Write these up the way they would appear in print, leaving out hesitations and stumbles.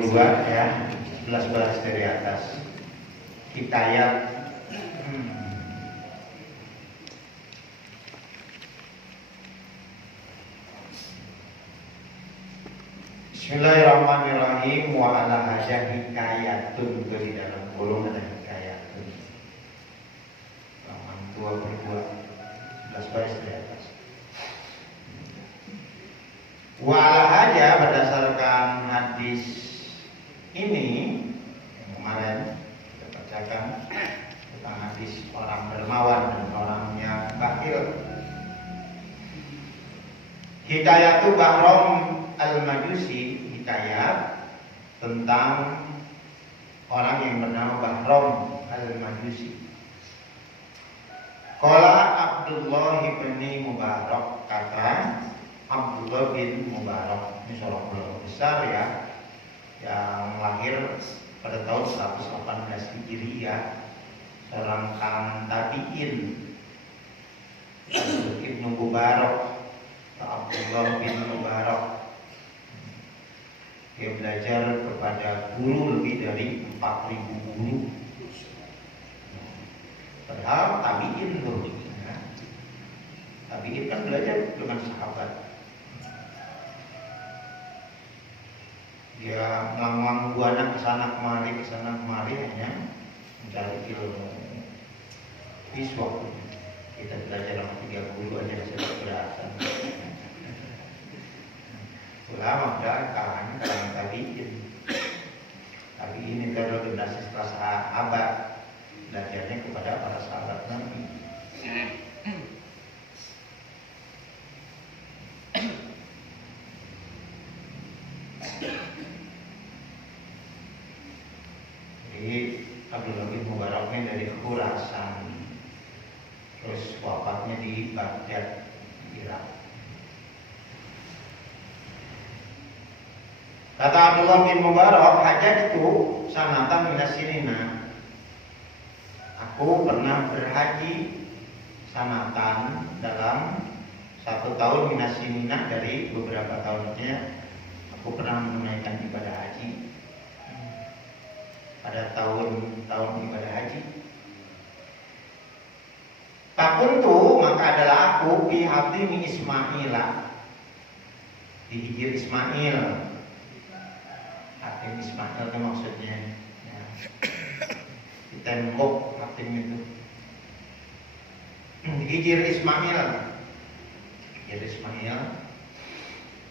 32 ya, 11 baris dari atas. Hikayat. Bismillahirrahmanirrahim. Wa ala haja hikayatun, itu di dalam kolom ada hikayatun. Halaman 22, 11 baris dari atas. Wa ala haja, berdasarkan hadis ini yang kemarin kita bacakan tentang hadis orang dermawan dan orang yang bakhil. Hikayatu Bahrom al-Majusi, hikayat tentang orang yang bernama Bahrom al-Majusi. Qala Abdullah bin Mubarak, kata Abdullah bin Mubarak, ini seorang ulama besar ya, yang lahir pada tahun 118 Hijriah, seorang tabi'in, Ibnu Mubarak, Abdullah bin Mubarak. Dia belajar kepada guru lebih dari 4.000 guru. Padahal tabi'in loh, ya. Tabi'in kan belajar dengan sahabat. Dia melanglang buana kesana kemari hanya mencari ilmu. Siswa kita belajar sama 3 guru aja sudah keberatan. Ulama kalangan tabi'in. Tabi'in itu adalah generasi setelah sahabat, belajarnya kepada para sahabat Nabi. Jadi Abdullah bin Mubaraknya dari Khurasan, terus wafatnya di Baghdad, Irak. Kata Abdullah bin Mubarak, hajat itu sanatan minasinina. Aku pernah berhaji sanatan dalam 1 tahun minasinina, dari beberapa tahunnya aku pernah menunaikan ibadah haji. Pada tahun ibadah haji, Pakuntu, maka adalah aku fi hatimi Ismaila, di hijir Ismail. Hatim Ismail itu maksudnya ya, di tembok hatim itu. Hijir Ismail,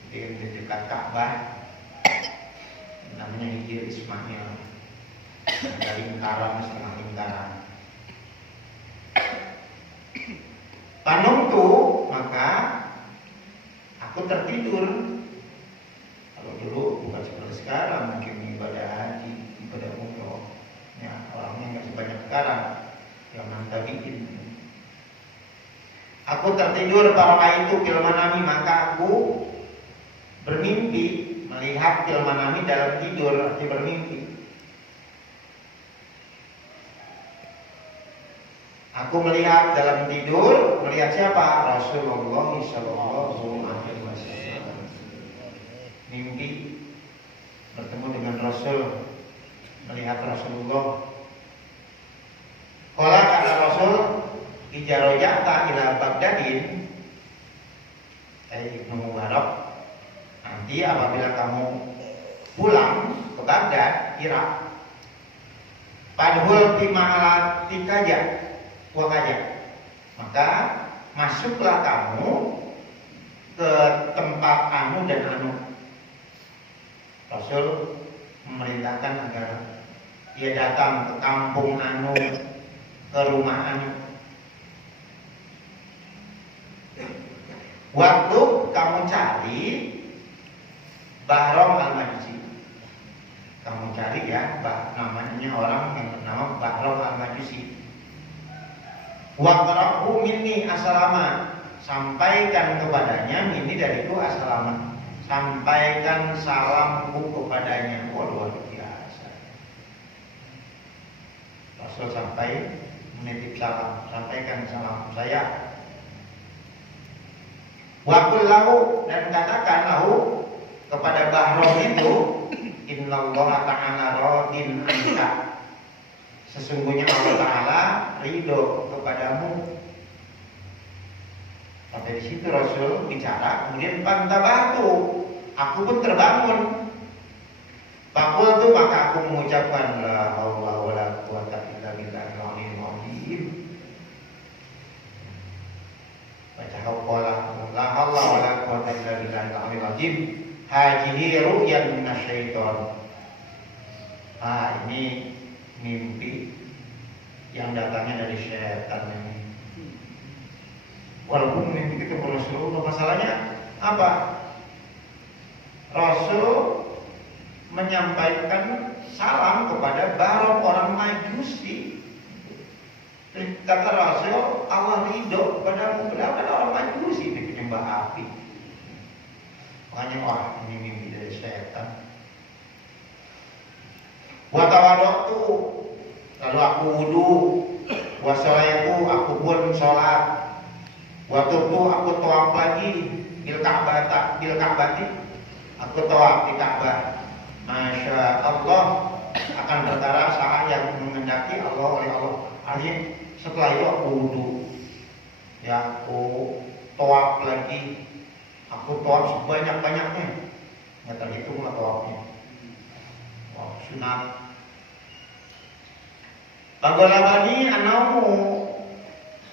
di dekat Ka'bah, namanya hijir Ismail. Ada lingkaran, setengah lingkaran. Panungtu, maka aku tertidur. Kalau dulu bukan seperti sekarang, mungkin ibadah haji, ibadah umroh, ya orangnya nggak sebanyak sekarang yang tabi'in. Aku tertidur, para itu filmanami, maka aku bermimpi, melihat filmanami dalam tidur, arti bermimpi. Aku melihat dalam tidur, melihat siapa? Rasulullah sallallahu alaihi wasallam. Mimpi bertemu dengan Rasul, melihat Rasulullah. Qala kata Rasul, ijarojata ila Baghdadin, Ibnu Mubarak, nanti apabila kamu pulang ke Baghdad, Irak, padhul bima'alatikajah wakaja, maka masuklah kamu ke tempat anu dan anu. Rasul memerintahkan agar dia datang ke kampung anu, ke rumah anu. Waktu kamu cari Bahrom al-Majusi, kamu cari ya, namanya orang yang bernama Bahrom al-Majusi. Waqra'u minni assalama, sampaikan kepadanya, minni dariku assalama, sampaikan salamku kepadanya. Wah, luar biasa. Rasul sampai menitip salam, sampaikan salam saya. Wa qul lahu, dan katakan lahu kepada Bahrom itu, Innallaha ta'ala radin anka. Sesungguhnya Allah Ta'ala ridho kepadamu. Sampai di situ Rasul bicara, kemudian pantabatu, aku pun terbangun. Faqultu, maka aku mengucapkan la haula wala quwwata illa billahil aliyyil azim. Baca qala la haula wala quwwata illa billahil aliyyil azim. Hajihi ru'yan minasyaiton. Ini mimpi yang datangnya dari syaitan ini. Walaupun mimpi ketemu Rasulullah, masalahnya apa? Rasul menyampaikan salam kepada Bahram orang Majusi. Kata Rasul, Allah ridho kepadamu. Padahal kan orang Majusi ini penyembah api. Makanya wah, ini mimpi dari syaitan. Wa tawaddu, lalu aku wudu. Wa sholaitu, aku pun sholat. Wa tubtu, aku tawaf lagi. Bil Ka'bati, aku tawaf di Ka'bah. Masya Allah, akan berkara saat yang mengendaki Allah oleh Allah. Artinya setelah itu aku wudu, ya aku tawaf lagi. Aku tawaf sebanyak-banyaknya. Nggak terhitung lah tawafnya. Wah, sunat. Bagolabani anaumu,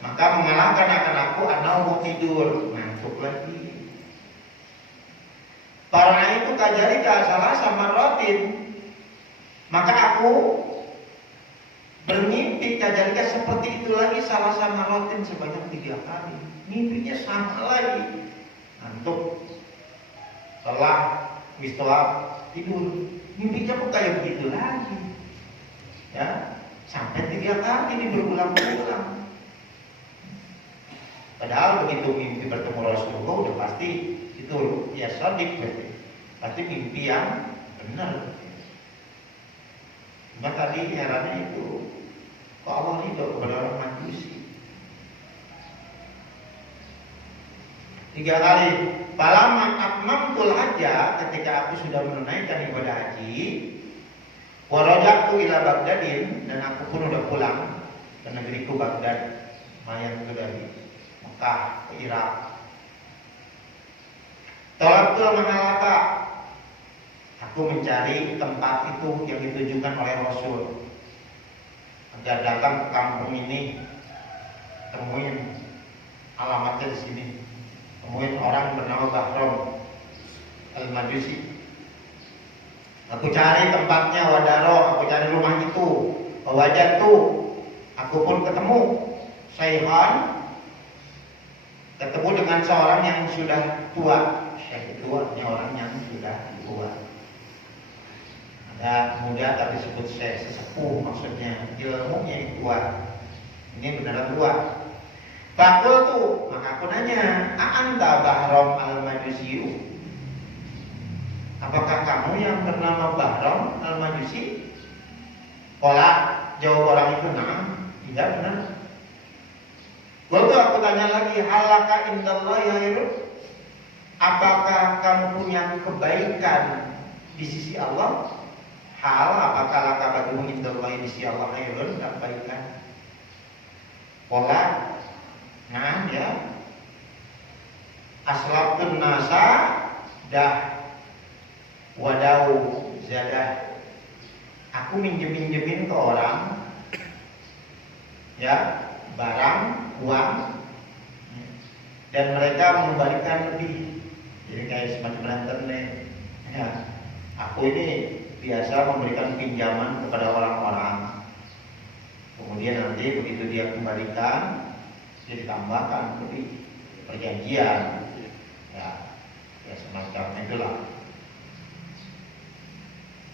maka mengalahkan akan aku anaumu, tidur, ngantuk lagi. Para itu kajarika salah sama rotin, maka aku bermimpi kajarika seperti itu lagi salah sama rotin sebanyak 3 kali. Mimpinya sama lagi. Ngantuk, setelah istirahat, tidur, mimpinya kok kayak begitu lagi, ya sampai 3 kali ini berulang-ulang. Padahal begitu mimpi bertemu Rasulullah udah pasti itu ya sodik, pasti mimpi yang benar. Cuma tadi herannya itu kok Allah ridho kepada orang Majusi. 3 kali. Falamma atmamtul hajja, ketika aku sudah menunaikan ibadah haji, wa raja'tu ila Baghdadin, dan aku pun udah pulang ke negeriku Baghdad, lumayan itu dari Mekah ke Irak. Talabtul mahalata, aku mencari tempat itu yang ditujukan oleh Rasul agar datang ke kampung ini, temuin alamatnya di sini. Temuin orang bernama Bahram Al-Majusi. Aku cari tempatnya, wadaro, aku cari rumah itu. Wajah tuh, aku pun ketemu Syaihan, ketemu dengan seorang yang sudah tua. Syekh itu artinya orang yang sudah tua. Ada muda tapi disebut Syekh, sesepuh maksudnya, ilmunya tua. Ini beneran tua. Fakultu, maka aku nanya, a'anta Bahram Al-Majusiyu? Apakah kamu yang bernama Bahram Al-Majusi? Pola jawab orang itu, nah, tidak benar. Lalu aku tanya lagi, halaka indallahi khairun? Apakah kamu punya kebaikan di sisi Allah? Hal apakah laka bagimu indallahi di sisi Allah khairun, kebaikan? Pola, nah ya, aslabtun nasa dah wadau zadah. Aku minjemin ke orang, ya, barang, uang, dan mereka mengembalikan lebih. Jadi kayak semacam internet. Ya, aku ini biasa memberikan pinjaman kepada orang-orang. Kemudian nanti begitu dia kembalikan, dia ditambahkan lebih, perjanjian, ya semacam itulah.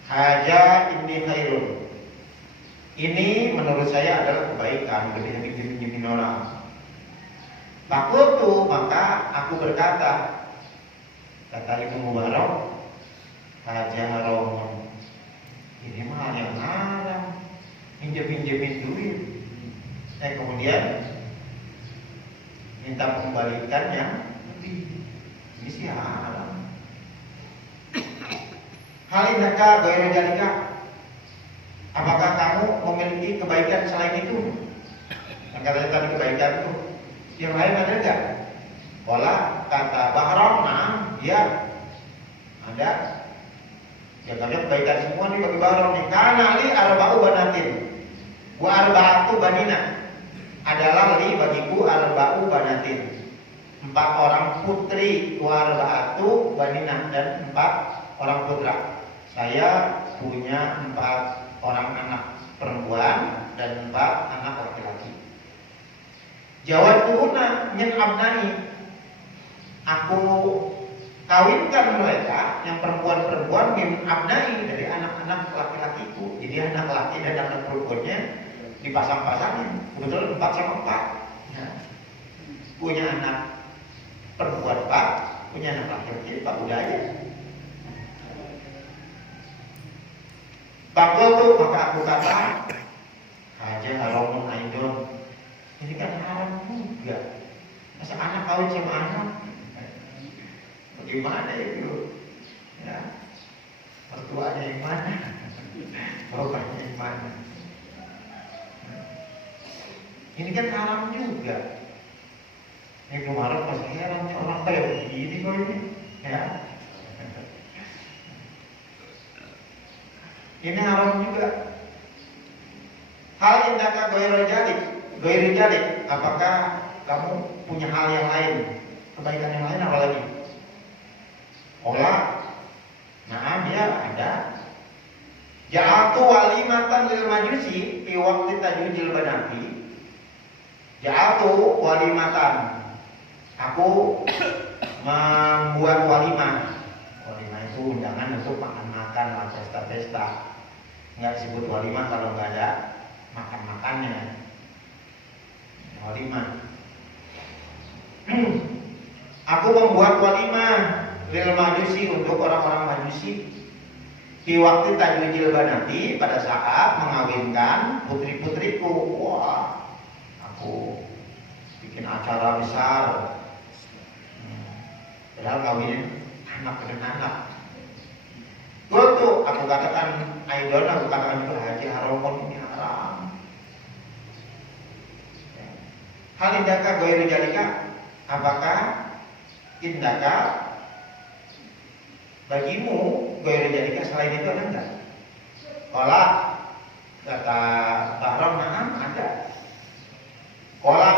Haja ini khairun. Ini menurut saya adalah kebaikan, lebih minjemin orang. Fakultu, maka aku berkata, kata Ibnu Mubarak, haja haram. Ini mah yang haram, minjemin duit. Kemudian minta mengembalikannya lebih. Ini sih haram. Hal indaka ghairu dzalika? Apakah kamu memiliki kebaikan selain itu? Yang katanya tadi kebaikan itu, yang lain ada enggak? Qala kata Bahram, na'am, ya ada. Ya kalau kebaikan semua nih bagi Bahram nih. Kana li arba'u banatin wa arba'atu banina. Adalah li bagiku arba'u banatin, 4 orang putri, wa arba'atu banina, dan 4 orang putra. Saya punya 4 orang anak perempuan dan 4 anak laki-laki. Jawabtuhunna min abnai. Aku kawinkan mereka yang perempuan-perempuan min abnai, dari anak-anak laki-lakiku. Jadi anak laki dan anak perempuannya dipasang-pasangin. Kebetulan 4 sama 4. Ya. Punya anak perempuan 4, punya anak laki-laki 4, udah aja. Bakal tuh, maka aku kata, aja haramun aidon. Ini kan haram juga. Masa anak kawin sama anak? Bagaimana itu? Ya, mertuanya yang mana? Bapaknya yang mana? Ini kan haram juga. Ini kemarin masih heran, orang kayak begini kok ini, ya. Ini haram juga. Hal indaka ghairu dzalik, apakah kamu punya hal yang lain, kebaikan yang lain apa lagi? Olah, nah dia ada. Ja'atu walimatan lil majusi fi waqti tajujil banati. Ja'atu walimatan. Aku membuat walimah. Walimah itu undangan untuk makan-makan, pesta-pesta. Nggak disebut walimah kalau nggak ada makan-makannya. Walimah. Aku membuat walimah lil majusi, untuk orang-orang majusi. Di waktu tajujil banati, pada saat mengawinkan putri-putriku. Wah, aku bikin acara besar. Padahal ngawinin anak dengan anak. Aku katakan idol, aku katakan itu haji haram, ini haram. Hal indaka ghairu dzalika, apakah indaka bagimu ghairu dzalika selain itu ada enggak? Qala kata Bahram, na'am, ada. Qala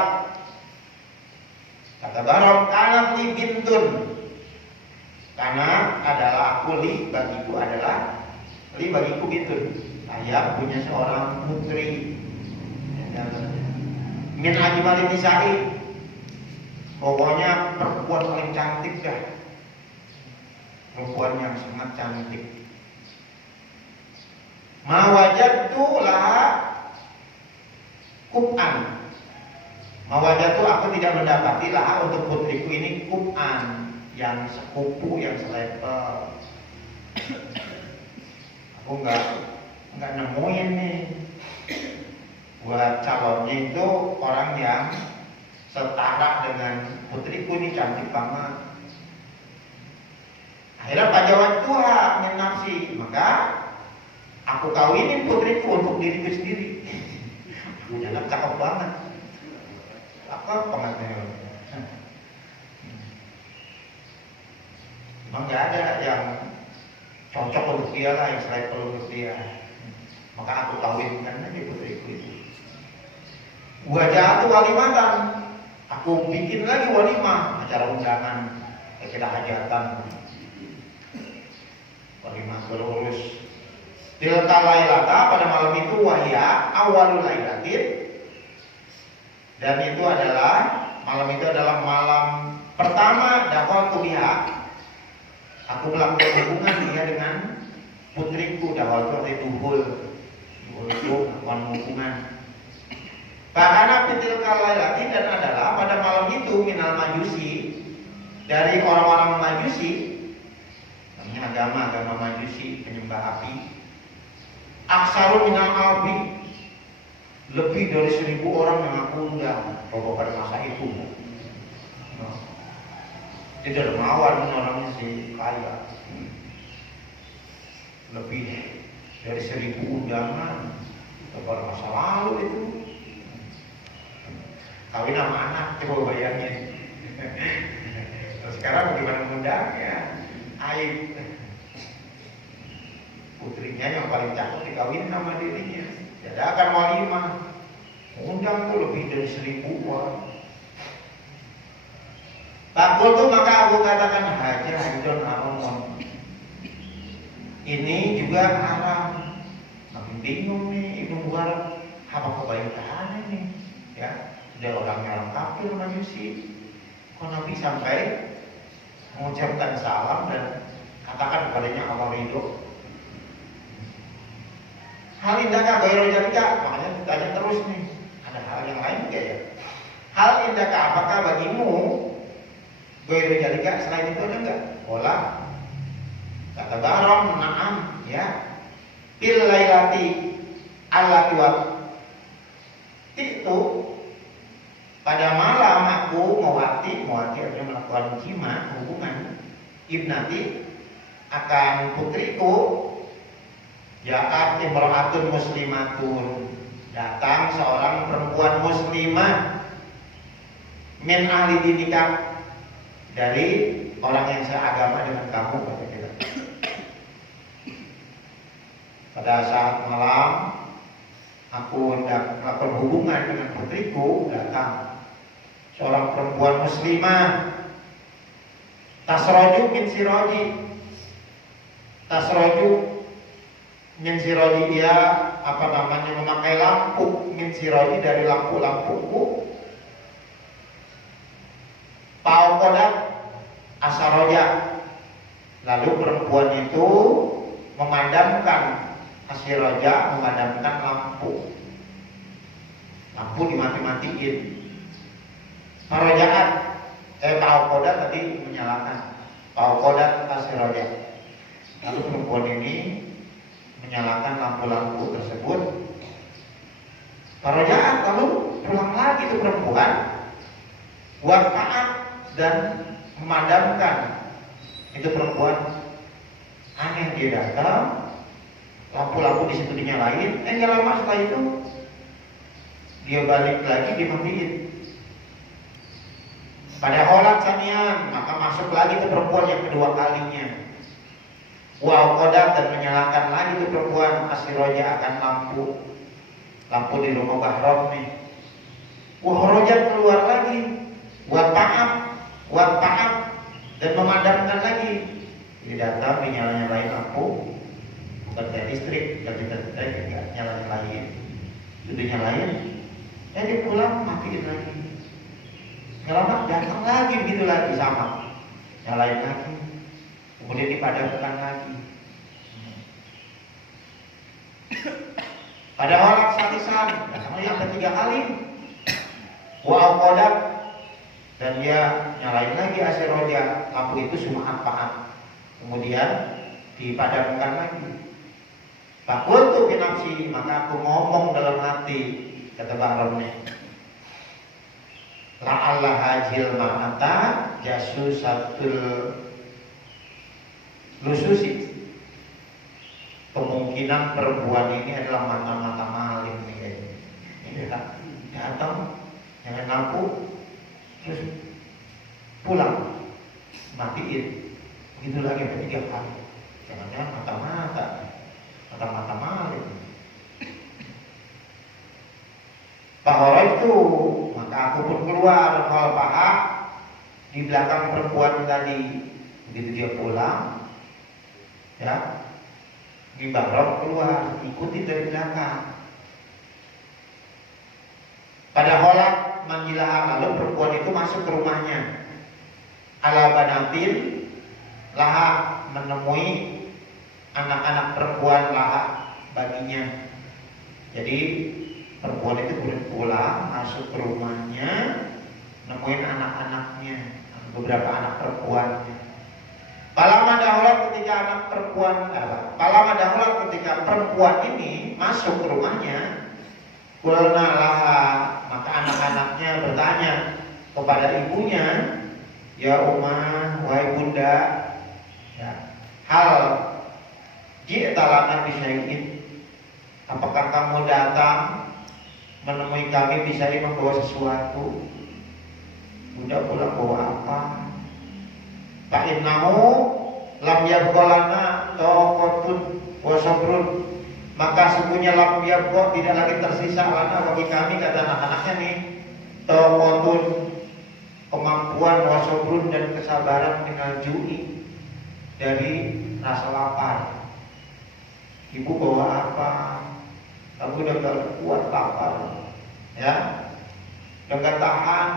kata Bahram, kana li bintun. Karena adalah aku li bagiku bintun. Saya punya seorang putri. Min ajmalin nisa'i. Pokoknya perempuan paling cantik dah. Perempuan yang sangat cantik. Ma wajadtu laha kub'an. Ma wajadtu, aku tidak mendapati laha untuk putriku ini kub'an, yang sepupu, yang selevel. Aku nggak nemuin nih buat calonnya itu orang yang setara dengan putriku ini, cantik banget. Akhirnya pajawat tua min nafsi, maka aku kawinin putriku untuk diriku sendiri. Jangan cakep banget, cakep banget nih. Memang nggak ada yang cocok untuk dia lah, yang selain untuk dia. Maka aku kawinkan aja putriku itu. Wajah aku walimatan, aku bikin lagi walimah, acara undangan, kita hajatan, walimah terus. Tilka lailata, pada malam itu, wahya awalul lailatin, dan itu adalah malam malam pertama dakwah biha. Aku melakukan hubungan dia dengan putriku. Dawal itu duhul itu melakukan hubungan. Karena pitil kalailati, dan adalah pada malam itu minal majusi, dari orang-orang majusi, namanya agama majusi, penyembah api. Aksarun minal albi, lebih dari 1000 orang yang aku undang pada masa itu. Dia dermawan orangnya sih, kaya. lebih dari 1000 undangan. Lebaran masa lalu itu. Kawin sama anak, coba bayangin. Terus sekarang bagaimana mengundangnya? Aib. Putrinya yang paling cakep dikawin sama dirinya. Diadakan walimah. Undang tuh lebih dari 1000 orang. Takut tuh maka aku katakan haja haidon haramon. Ini juga haram. Makin bingung nih Ibnu Mubarak, apa kebaikannya nih? Ya, sudah orangnya orang kafir majusi. Kok Nabi sampai mengucapkan salam dan katakan kepadanya Allah ridho. Hal indahkah gairah jalika? Makanya ditanya terus nih. Ada hal yang lain juga ya. Hal indahkah apakah bagimu gairah jalika selain itu ada enggak? Pola. Kata Baron, na'am, ya. Bil lailati allati wa itu pada malam aku mewati artinya melakukan jima hubungan ibnati akan putriku. Ja'at imra'atun muslimatun, datang seorang perempuan muslimah min ahli dinika, dari orang yang seagama dengan kamu, kata kita. Pada saat malam aku hendak melakukan hubungan dengan putriku, datang seorang perempuan muslimah tasroju min siroji. Tasroju min siroji, dia memakai lampu min siroji, dari lampu-lampuku. Paukodat asaroja, lalu perempuan itu memadamkan asiroja, memadamkan lampu dimati-matiin. Parojaat paukodat tadi menyalakan, paukodat asiroja, lalu perempuan ini menyalakan lampu-lampu tersebut. Parojaat, lalu pulang lagi ke perempuan, buat taat dan memadamkan. Itu perempuan aneh, dia datang, lampu-lampu di situ dinyalain, nggak lama setelah itu dia balik lagi, dimatiin. Pada holat sanian, maka masuk lagi ke perempuan yang kedua kalinya. Wow, kodat, dan menyalakan lagi ke perempuan asiroja akan lampu di rumah Bahrom nih. Rojat keluar lagi, buat taat dan memadamkan lagi. Jadi datang dinyalain lampu, bukan kayak listrik, nggak nyalain, itu dinyalain, dia pulang matiin lagi. Nggak lama datang lagi, begitu lagi sama, nyalain lagi, kemudian dipadamkan lagi. Pada orang satisan, datang lagi sampai 3 kali. Wow, kodak, dan dia nyalain lagi asiroja, lampu itu cuma apaan, kemudian dipadamkan lagi. Fakultu fi nafsi, maka aku ngomong dalam hati, kata Bahron, la'alla hajil ma'ata jasusatul lususi. Kemungkinan perempuan ini adalah mata-mata maling nih kayaknya. Ini datang dengan lampu terus pulang matiin, begitu lagi sampai 3 kali. Jangan-jangan mata-mata maling. Bahwa itu, maka aku pun keluar paha di belakang perempuan tadi. Begitu dia pulang, ya, di Bahrom keluar, ikuti dari belakang. Pada holat manjilah, lalu perempuan itu masuk ke rumahnya. Ala banatin laha, menemui anak-anak perempuan laha baginya. Jadi perempuan itu pulang masuk ke rumahnya, nemuin anak-anaknya, beberapa anak perempuannya. Palama dahulat ketika perempuan ini masuk ke rumahnya, kulna laha, maka anak-anaknya bertanya kepada ibunya, ya Ummah, wahai bunda, ya, hal ji'talana bisyai'in, apakah kamu datang menemui kami bisa membawa sesuatu? Udah pulang bawa apa? Fa innahu lam yabqalana taqatun wa sabrun, maka sesungguhnya lam yabqa, tidak lagi tersisa lana bagi kami, kata anak-anaknya nih, taqatun, kemampuan, wa sabrun, dan kesabaran, minal ju'i, dari rasa lapar. Ibu bawa apa? Kamu udah gak kuat lapar, ya, udah gak tahan.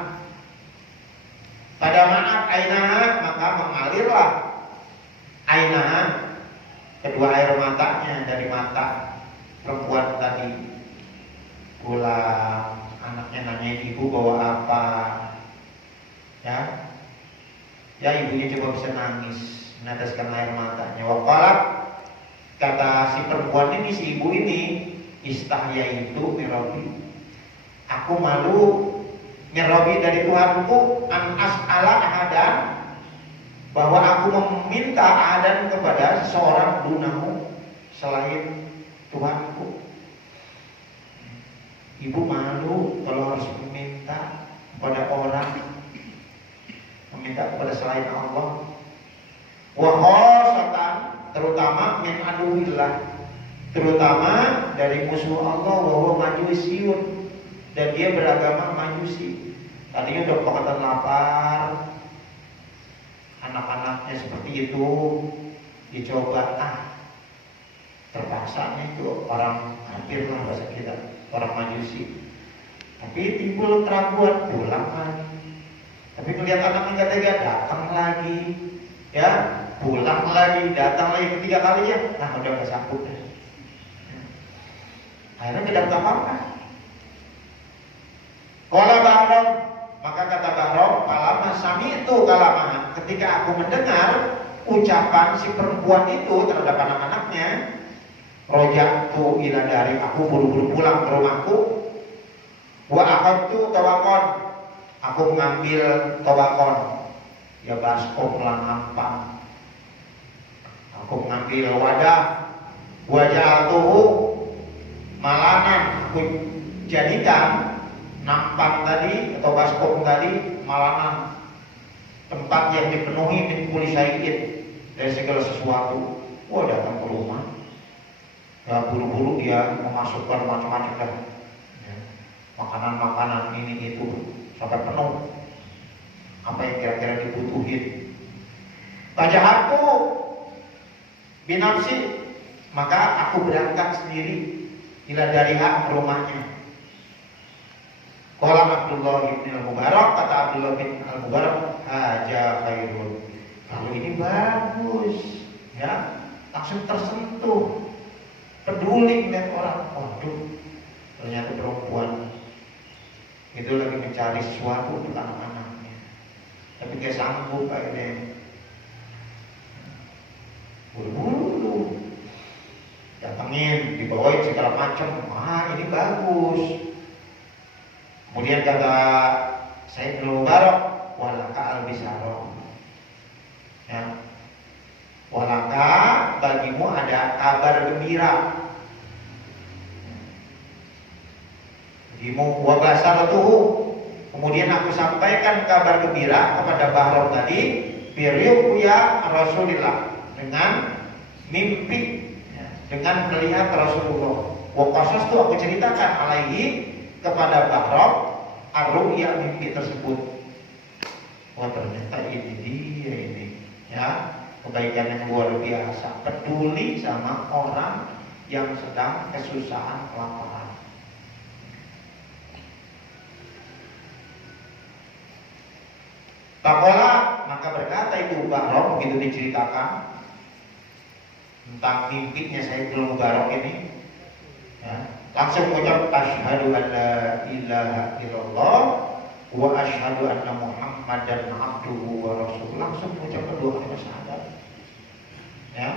Pada maaf ainaha, maka mengalirlah ainaha, kedua air matanya dari mata perempuan tadi. Pulang, anaknya nanya ibu bawa apa, ya, ya ibunya coba bisa nangis, meneteskan air matanya. Waqalat, kata si perempuan ini, si ibu ini, istahya itu mirobi, aku malu mirobi dari Tuhanku, an as'ala ahadan, bahwa aku meminta ahadan kepada seseorang dunahu, selain Tuhanku. Ibu malu kalau harus meminta kepada orang, meminta kepada selain Allah. Wa khosatan, terutama min aduwillah, terutama dari musuh Allah, bahwa majusiun, dan dia beragama majusi. Tadinya udah kelihatan lapar, anak-anaknya seperti itu, dicoba, terpaksanya itu orang kafir lah bahasa kita, orang majusi. Tapi timbul keraguan, pulang lagi. Tapi melihat anaknya nggak tega, datang lagi, ya, pulang lagi, datang lagi, ketiga kalinya, udah nggak sanggup deh. Akhirnya tidak dapat apa-apa. Qala Bahram, maka kata Bahram, "Falamma sami'tu kalamaha," ketika aku mendengar ucapan si perempuan itu terhadap anak-anaknya, roja'tu ila dari, aku buru-buru pulang ke rumahku. Wa akhadtu tawakon, aku mengambil tawakon, ya baskom lan nampan. Aku mengambil wadah, waja'tuhu malanan, aku jadikan nampan tadi atau baskom tadi malanan, tempat yang dipenuhi min kulli syai'in, dari segala sesuatu. Wah, datang ke rumah, ya buru-buru dia memasukkan macam-macam kan, ya, makanan-makanan ini itu sampai penuh, apa yang kira-kira dibutuhin. Bajahatku binafsi, maka aku berangkat sendiri ila dariha, ke rumahnya. Qala Abdullah bin Al-Mubarak, kata Abdullah bin Al-Mubarak, haja khairun, kalau ini bagus, ya, langsung tersentuh, peduli melihat orang. Waduh, ternyata perempuan itu lagi mencari sesuatu untuk anak-anaknya, tapi gak sanggup kayaknya. Buru-buru datangin, dibawain segala macam. Ini bagus. Kemudian kata Said bin Mubarak, walaka al-bisaro, ya, walaka, bagimu ada kabar gembira. Bagimu wabasaratuhu, kemudian aku sampaikan kabar gembira kepada Bahram tadi, birru'ya Rasulillah, dengan mimpi, ya, dengan melihat Rasulullah. Wakasas itu aku ceritakan alaihi, kepada Bahram, ar-ru'ya, mimpi tersebut. Wah, ternyata ini dia ini, ya, kebaikan yang luar biasa, peduli sama orang yang sedang kesusahan, kelaparan. Takola, maka berkata itu Bahram, begitu diceritakan tentang mimpinya saya belum Mubarak ini, ya, langsung mengucap asyhadu an la ilaha illallah wa asyhadu anna Muhammadan abduhu wa rasuluh. Langsung mengucap kedua kalimat syahadat, ya.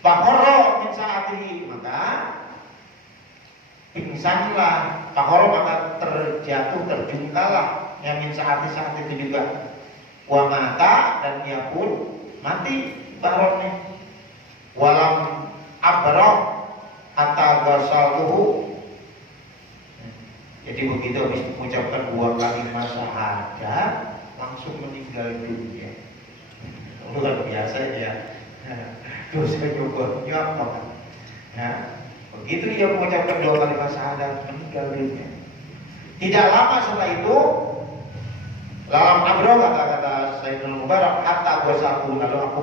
Faqarra min saatihi, maka pingsanlah. Faqarra, maka terjatuh, terjungkallah, ya, min saati, saat itu juga. wa mata, dan ia pun mati baronnya. Walam abrok atagasaluhu. Jadi begitu habis mengucapkan 2 kalimat syahadat langsung meninggal dunia. Luar biasa ya. Terus saya coba apa kan? Nah, begitu dia mengucapkan 2 kalimat syahadat meninggal dunia. Tidak lama setelah itu, dalam abrok kata Sayyidina Mubarak, hatta gosaku, lalu aku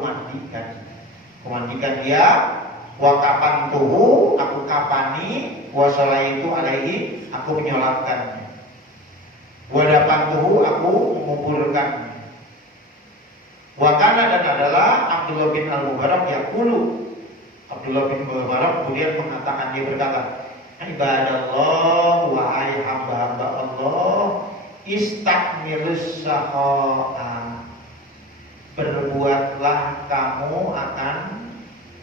mandikan dia, wakapan tuhu, aku kapani, wasolah itu alaihi, aku menyolatkannya, wadapan tuhu, aku menguburkannya. Wakana, dan adalah Abdullah bin Al-Mubarak yaqulu, Abdullah bin Mubarak kemudian mengatakan, dia berkata, ibadallah, wahai hamba-hamba Allah, istakmilus saho'a, berbuatlah kamu akan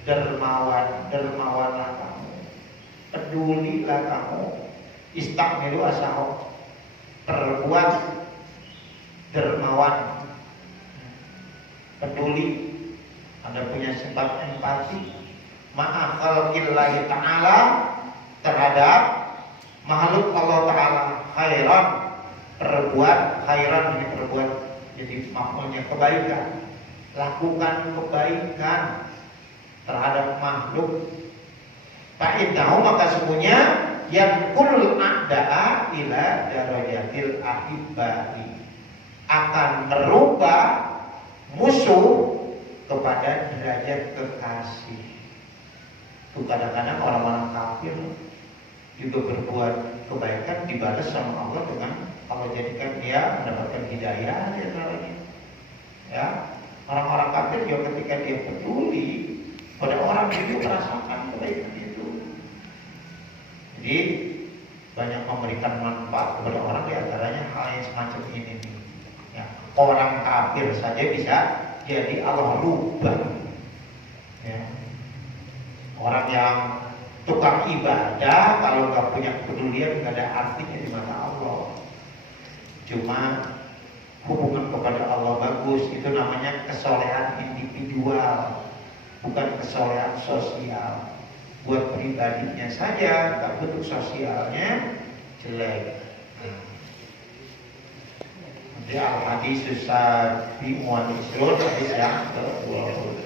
dermawanlah kamu, pedulilah kamu. Istakmilu asaho, berbuat dermawan, peduli, Anda punya sifat empati ma'a khalqillahi ta'ala, terhadap makhluk Allah Ta'ala, khairan, berbuat khairan, ini berbuat jadi maknanya kebaikan, lakukan kebaikan terhadap makhluk. Fa'innahu, maka sesungguhnya yanqul a'da'a ila darajatil ahibbai, akan merubah musuh kepada derajat kekasih. Itu kadang-kadang orang-orang kafir juga berbuat kebaikan dibalas sama Allah dengan Allah jadikan dia mendapatkan hidayah di antaranya. Ya, orang-orang kafir juga ketika dia peduli pada orang itu merasakan kebaikan itu. Jadi banyak memberikan manfaat kepada orang, di antaranya hal yang semacam ini nih. Ya, orang kafir saja bisa jadi Allah rubah. Ya. Orang yang tukang ibadah kalau nggak punya kepedulian nggak ada artinya di mata Allah. Cuma hubungan kepada Allah bagus, itu namanya kesolehan individual, bukan kesolehan sosial. Buat pribadinya saja, tapi untuk sosialnya jelek. Nanti al-hadis susah bimuan isrul, hadis yang ke-20.